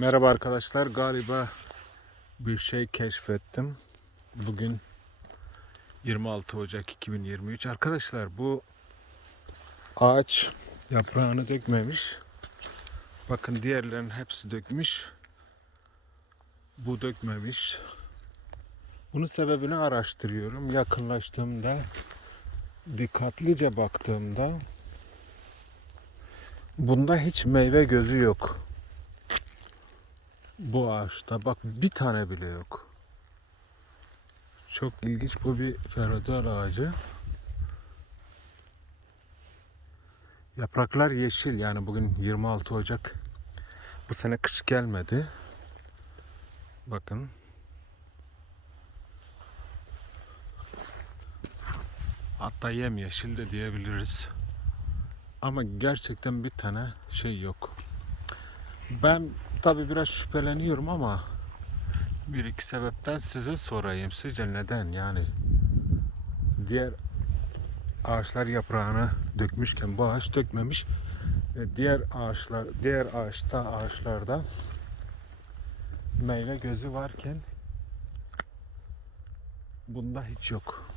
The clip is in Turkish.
Merhaba arkadaşlar. Galiba bir şey keşfettim. Bugün 26 Ocak 2023. Arkadaşlar bu ağaç yaprağını dökmemiş. Bakın diğerlerin hepsi dökmüş. Bu dökmemiş. Bunun sebebini araştırıyorum. Yakınlaştığımda dikkatlice baktığımda bunda hiç meyve gözü yok. Bu ağaçta bak bir tane bile yok. Çok ilginç bu bir ferodal ağacı. Yapraklar yeşil yani bugün 26 Ocak. Bu sene kış gelmedi. Bakın. Hatta yemyeşil de diyebiliriz. Ama gerçekten bir tane şey yok. Ben tabi biraz şüpheleniyorum ama bir iki sebepten size sorayım. Sizce neden yani? Diğer ağaçlar yaprağını dökmüşken bu ağaç dökmemiş. E, Diğer ağaçlar, diğer ağaçta ağaçlarda meyve gözü varken bunda hiç yok.